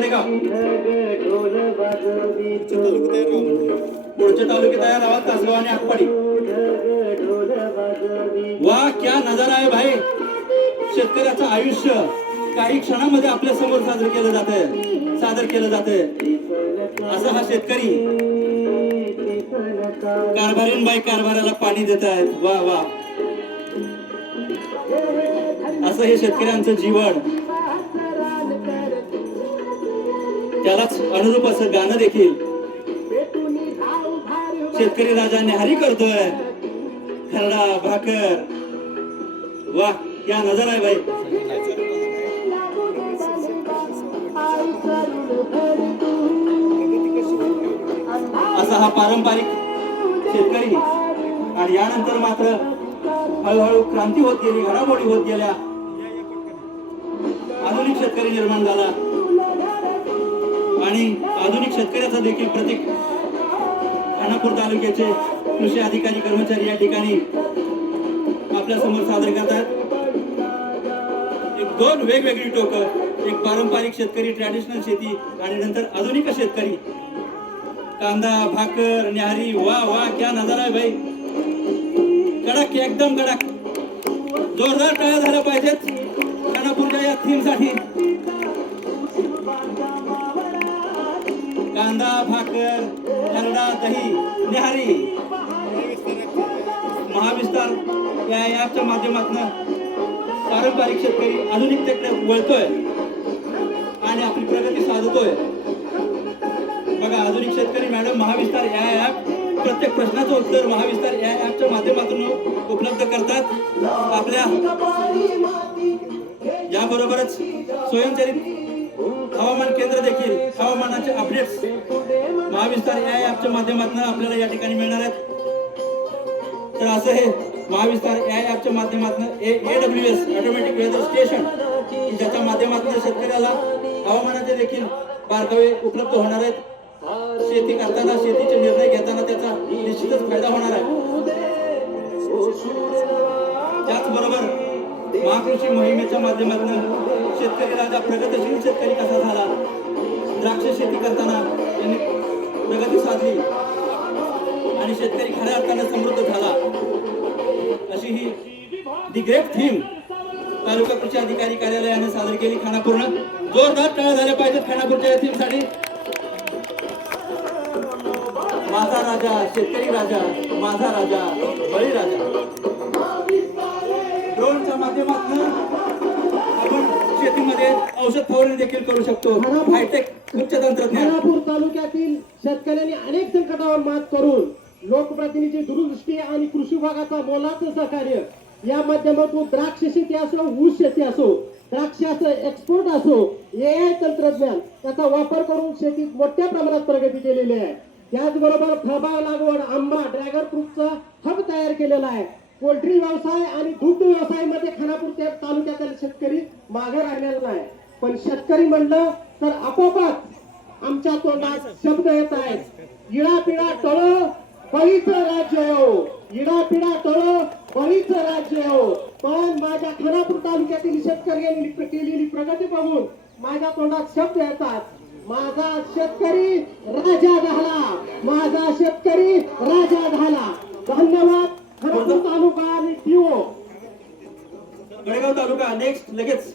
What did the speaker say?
गडेगाव. पुढचे तालुके तयार आवाज तासगाव आणि आटपाडी. वाह क्या नजारा आहे भाई. शेतकऱ्याचं आयुष्य काही क्षणामध्ये आपल्या समोर सादर केलं जातंय. असा हा शेतकरी कारभारीण बाई कारभाराला पाणी देत आहेत. वा वा, असं हे शेतकऱ्यांचं जीवन. त्यालाच अनुरूप असं गाणं देखील शेतकरी राजा न्याहारी करतोय. खरडा भाकर, वा क्या नजारा आहे भाई. असा हा पारंपरिक शेतकरी. आणि यानंतर मात्र हळूहळू क्रांती होत गेली, घडामोडी होत गेल्या, आधुनिक शेतकरी निर्माण झाला. आणि आधुनिक शेतकऱ्याचा देखील प्रतीक खानापूर तालुक्याचे कृषी अधिकारी कर्मचारी या ठिकाणी आपल्या समोर सादर करतात. एक दोन वेगवेगळी टोकं, एक पारंपरिक शेतकरी ट्रॅडिशनल शेती आणि नंतर आधुनिक शेतकरी. कांदा भाकर न्याहारी, वा वा क्या नजारा आहे भाई. कडक, एकदम कडक. जोरदार टाळ्या झाल्या पाहिजेत खानापूरच्या या थीम साठी. कांदा भाकर खरडा दही न्याहारी. महाविस्तार या ॲपच्या माध्यमातून पारंपरिक शेतकरी आधुनिकतेकडे वळतोय आणि आपली प्रगती साधतोय. बघा, आधुनिक शेतकरी मॅडम महाविस्तार या ॲप प्रत्येक प्रश्नाचं उत्तर महाविस्तार या ॲपच्या माध्यमातून उपलब्ध करतात. आपल्या याबरोबरच स्वयंचलित हवामान केंद्र देखील हवामानाचे अपडेट्स महाविस्तार या ॲपच्या माध्यमातून आपल्याला या ठिकाणी मिळणार आहेत. तर असं हे महाविस्तार या ॲपच्या माध्यमातून AWS ऑटोमॅटिक वेदर स्टेशन, ज्याच्या माध्यमातून शेतकऱ्याला हवामानाचे देखील बारकावे उपलब्ध होणार आहेत. शेती करताना, शेतीचे निर्णय घेताना त्याचा निश्चितच फायदा होणार आहे. त्याचबरोबर महाकृषी मोहिमेच्या माध्यमातून शेतकरी राजा प्रगतशील शेतकरी कसा झाला, द्राक्ष शेती करताना त्यांनी प्रगती साधली आणि शेतकरी खऱ्या अर्थाने समृद्ध झाला. अशी ही दी ग्रेट थीम तालुका कृषी अधिकारी कार्यालयाने सादर केली खानापूरनं. जोरदार टाळ्या झाल्या पाहिजेत खानापूरच्या थीम साठी. माझा राजा, शेतकरी राजा, माझा राजा, बळीराजा. ड्रोनच्या माध्यमातून आपण शेतीमध्ये औषध फवारणी देखील करू शकतो. हायटेक उच्च तंत्रज्ञान. खानापूर तालुक्यातील शेतकऱ्यांनी अनेक संकटावर मात करून लोकप्रतिनिधी दूरदृष्टी आणि कृषी विभागाचा मोलाचं सहकार्य या माध्यमातून द्राक्ष शेती असो, ऊस शेती असो, द्राक्षाचं एक्सपोर्ट असो, AI तंत्रज्ञान याचा वापर करून शेतीत मोठ्या प्रमाणात प्रगती केलेली आहे. त्याचबरोबर फळबाग लागवड, आंबा, ड्रॅगन फ्रूटचा हब तयार केलेला आहे. पोल्ट्री व्यवसाय आणि दुग्ध व्यवसायामध्ये खानापूर तालुक्यातील शेतकरी मागे राहिलेला नाही. पण शेतकरी म्हणलं तर आपोआप आमच्या तोंडात शब्द येत आहेत. इडापिडा टळ बळीचं राज्य हो, इडापिडा टळ बळीचं राज्य हो. पण माझ्या खानापूर तालुक्यातील शेतकऱ्यांनी केलेली प्रगती बघून माझ्या तोंडात शब्द येतात. माझा शेतकरी राजा झाला, माझा शेतकरी राजा झाला. धन्यवाद. खानापूर तालुका आणि TO गडेगाव तालुका नेक्स्ट लगेच.